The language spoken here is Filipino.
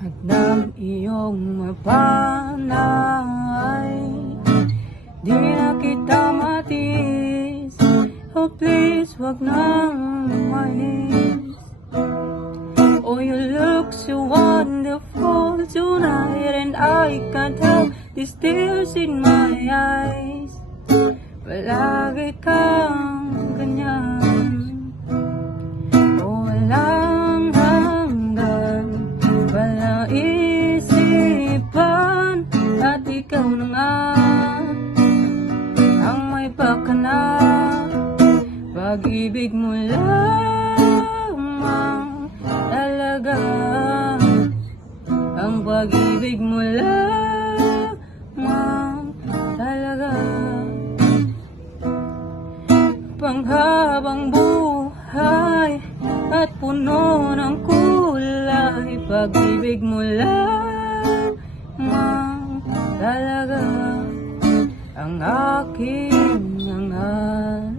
at ng iyong mapanay. Di na kita matiis, oh please wag nang manis. Oh, you look so wonderful tonight, and I can't help these tears in my eyes. Palagi kang ganyan, oh walang hanggan, walang isipan, at ikaw na nga ang may pakana. Pag-ibig mo lamang talaga, ang pag-ibig mo lamang talaga. Panghabang buhay at puno ng kulay, pag-ibig mo lamang talaga ang aking hangat.